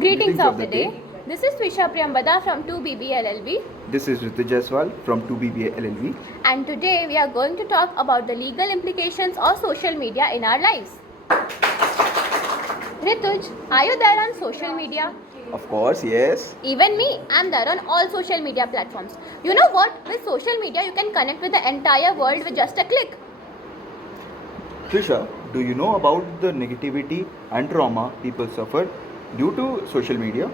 Greetings of the day. This is Twisha Priyambada from 2BB LLB. This is Ritu Jaiswal from 2BBA LLB. And today we are going to talk about the legal implications of social media in our lives. Rituj, are you there on social media? Of course, yes. Even me, I'm there on all social media platforms. You know what? With social media, you can connect with the entire world with just a click. Trisha, do you know about the negativity and trauma people suffer due to social media?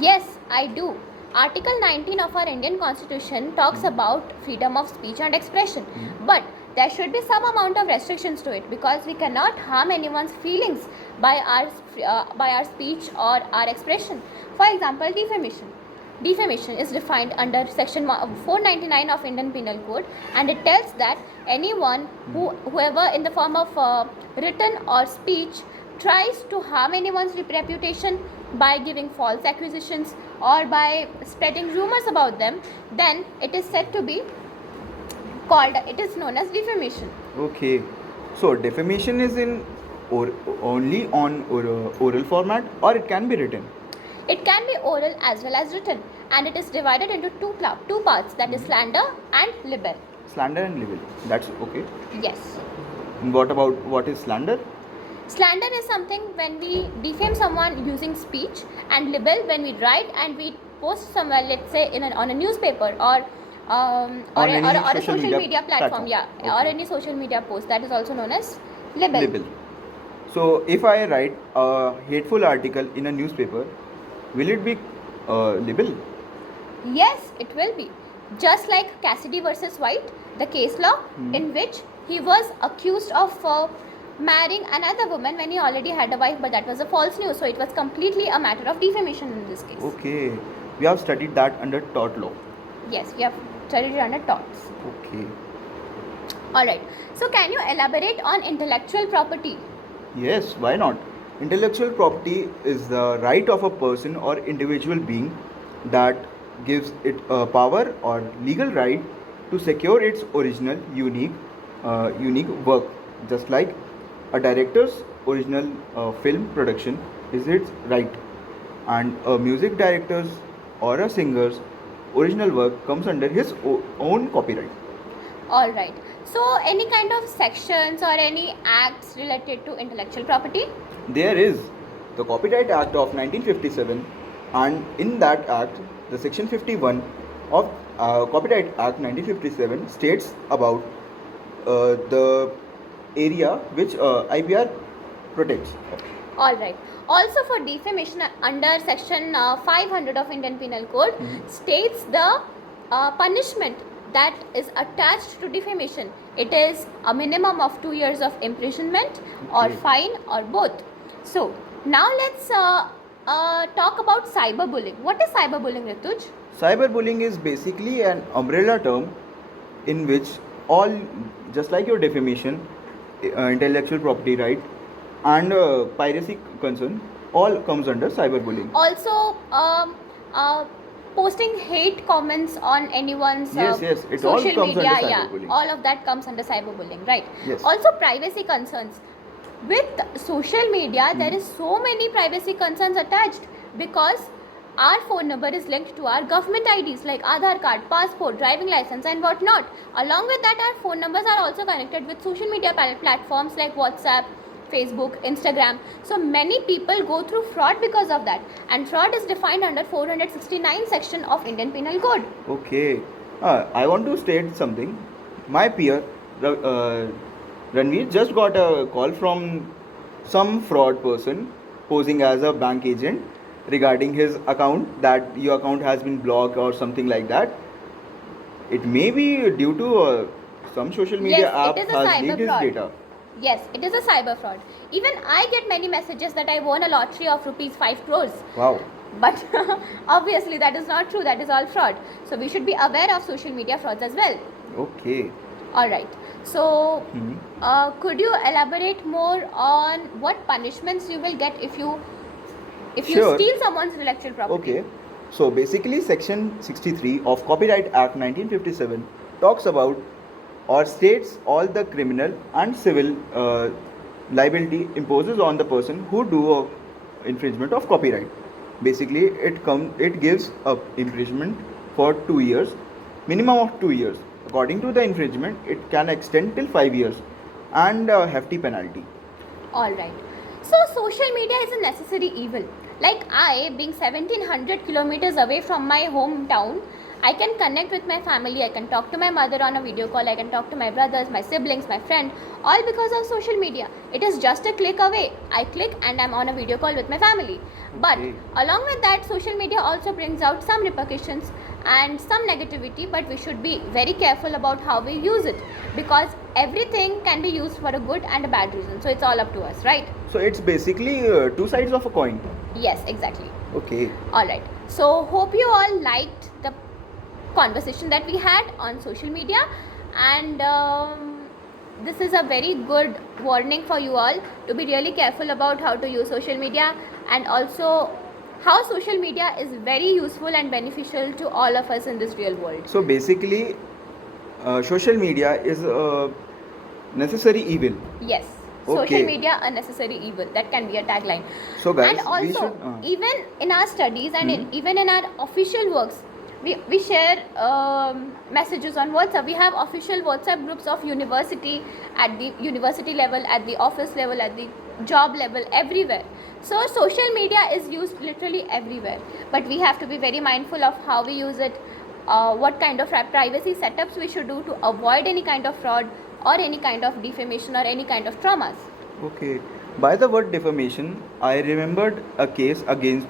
Yes, I do. Article 19 of our Indian Constitution talks about freedom of speech and expression. But there should be some amount of restrictions to it because we cannot harm anyone's feelings by our speech or our expression. For example, defamation. Defamation is defined under section 499 of Indian Penal Code, and it tells that anyone whoever in the form of written or speech tries to harm anyone's reputation by giving false accusations or by spreading rumors about them, then it is said to be it is known as defamation. Okay. So defamation is in only on oral format, or it can be written? It can be oral as well as written, and it is divided into two parts, that is slander and libel. Slander and libel. That's okay. Yes. And what is slander? Slander is something when we defame someone using speech, and libel when we write and we post somewhere, let's say on a newspaper or a social media platform. Yeah, okay. Or any social media post, that is also known as libel. Libel. So if I write a hateful article in a newspaper, will it be libel? Yes, it will be. Just like Cassidy versus White, the case law in which he was accused of marrying another woman when he already had a wife, but that was a false news. So it was completely a matter of defamation in this case. Okay. We have studied that under tort law. Yes, we have studied it under torts. Okay. Alright. So can you elaborate on intellectual property? Yes, why not? Intellectual property is the right of a person or individual being that gives it a power or legal right to secure its original unique work, just like a director's original film production is its right, and a music director's or a singer's original work comes under his own copyright. Alright. So any kind of sections or any acts related to intellectual property? There is the Copyright Act of 1957, and in that act, the section 51 of Copyright Act 1957 states about the area which IPR protects. Alright. Also for defamation under section 500 of Indian Penal Code states the punishment that is attached to defamation. It is a minimum of 2 years of imprisonment or fine or both. So now let's talk about cyberbullying. What is cyberbullying, Rituj? Cyberbullying is basically an umbrella term in which all, just like your defamation, intellectual property right, and piracy concern, all comes under cyberbullying. Also, posting hate comments on anyone's it social all comes media, under cyberbullying. all of that comes under cyberbullying, right? Yes. Also, privacy concerns. With social media, there is so many privacy concerns attached because our phone number is linked to our government IDs like Aadhaar card, passport, driving license and whatnot. Along with that, our phone numbers are also connected with social media platforms like WhatsApp, Facebook, Instagram. So many people go through fraud because of that, and fraud is defined under 469 section of Indian Penal Code. Okay. I want to state something. My peer Ranveer just got a call from some fraud person posing as a bank agent regarding his account, that your account has been blocked or something like that. It may be due to some social media app has leaked his data. Yes, it is a cyber fraud. Even I get many messages that I won a lottery of rupees 5 crores. Wow. But obviously that is not true. That is all fraud. So we should be aware of social media frauds as well. Okay. Alright. So could you elaborate more on what punishments you will get if you steal someone's intellectual property? Okay. So basically section 63 of Copyright Act 1957 talks about or states all the criminal and civil liability imposes on the person who do a infringement of copyright. Basically, it gives a infringement for 2 years, minimum of 2 years. According to the infringement, it can extend till 5 years, and a hefty penalty. Alright. So, social media is a necessary evil. Like I, being 1700 kilometers away from my hometown, I can connect with my family, I can talk to my mother on a video call, I can talk to my brothers, my siblings, my friend, all because of social media. It is just a click away. I click and I'm on a video call with my family. But Okay. along with that, social media also brings out some repercussions and some negativity, but we should be very careful about how we use it, because everything can be used for a good and a bad reason. So it's all up to us, right? So it's basically two sides of a coin. Yes, exactly. Okay. Alright. So hope you all liked the conversation that we had on social media, and this is a very good warning for you all to be really careful about how to use social media, and also how social media is very useful and beneficial to all of us in this real world. So basically, social media is a necessary evil. Yes, social Okay. media a necessary evil, that can be a tagline. So guys, And also we should. even in our studies and even in our official works, we share messages on WhatsApp. We have official WhatsApp groups of university, at the university level, at the office level, at the job level, everywhere. So social media is used literally everywhere, but we have to be very mindful of how we use it, what kind of privacy setups we should do to avoid any kind of fraud or any kind of defamation or any kind of traumas. Okay. By the word defamation, I remembered a case against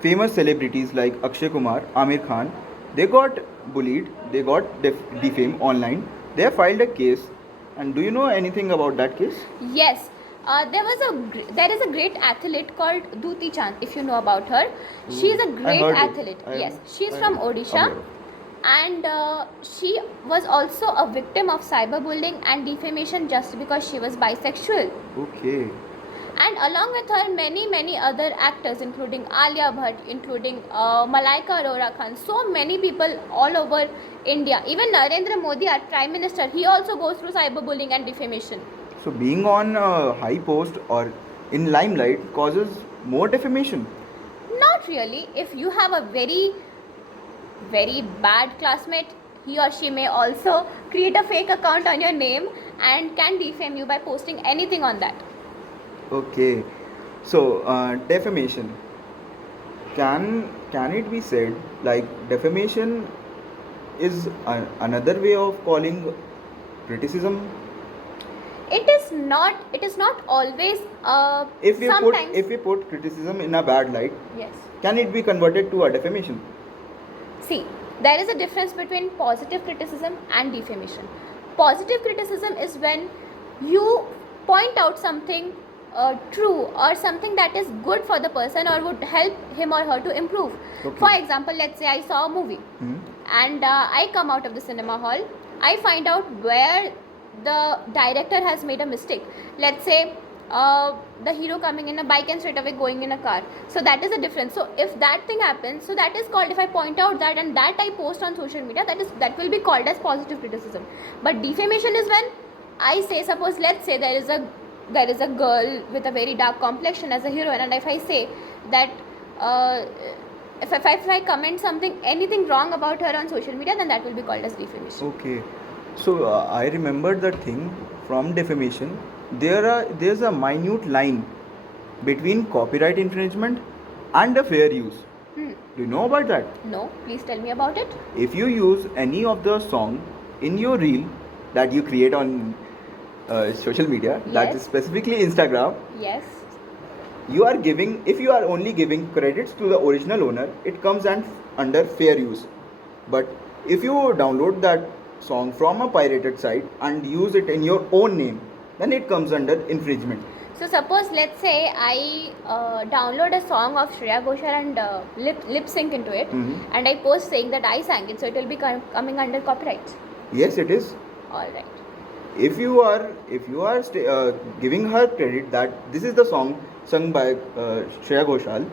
famous celebrities like Akshay Kumar, Amir Khan. They got bullied, they got defamed online. They have filed a case. And do you know anything about that case? Yes, there is a great athlete called Duti Chand. If you know about her, she is a great heard it. athlete. Yes, she is from Odisha, aware. and she was also a victim of cyberbullying and defamation just because she was bisexual. Okay. And along with her, many other actors, including Alia Bhatt, including Malaika Arora Khan, so many people all over India. Even Narendra Modi, our Prime Minister, he also goes through cyberbullying and defamation. So being on a high post or in limelight causes more defamation. Not really. If you have a very bad classmate, he or she may also create a fake account on your name and can defame you by posting anything on that. Okay. So defamation. Can it be said like defamation is another way of calling criticism? It is not always sometimes. If we put criticism in a bad light, Yes. can it be converted to a defamation? See, there is a difference between positive criticism and defamation. Positive criticism is when you point out something true or something that is good for the person or would help him or her to improve. Okay. For example, let's say I saw a movie Hmm? and I come out of the cinema hall. I find out where the director has made a mistake. Let's say the hero coming in a bike and straight away going in a car. So that is a difference. So if that thing happens, so that is called, if I point out that and that I post on social media, that will be called as positive criticism. But defamation is when I say, suppose let's say there is a girl with a very dark complexion as a heroine, and if I say that if I comment something, anything wrong about her on social media, then that will be called as defamation. Okay. So I remembered that thing from defamation. There's a minute line between copyright infringement and a fair use. Hmm. Do you know about that? No, please tell me about it. If you use any of the song in your reel that you create on social media, that Yes. is specifically Instagram, Yes. you are giving, if you are only giving credits to the original owner, it comes under fair use. But if you download that song from a pirated site and use it in your own name, then it comes under infringement. So suppose let's say I download a song of Shreya Ghoshal and lip sync into it, Mhm. and I post saying that I sang it, so it will be coming under copyright. Yes, it is. All right. If you are giving her credit that this is the song sung by Shreya Ghoshal,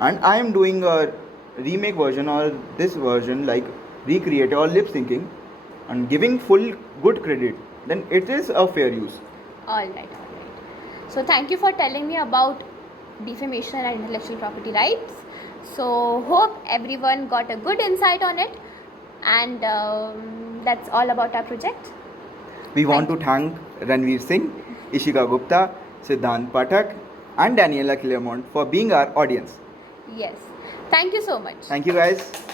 and I am doing a remake version or this version like recreate or lip syncing and giving full good credit, then it is a fair use. All right. So thank you for telling me about defamation and intellectual property rights. So hope everyone got a good insight on it, and that's all about our project. We want to thank Ranveer Singh, Ishika Gupta, Siddhant Pathak, and Daniela Claremont for being our audience. Yes, thank you so much. Thank you guys.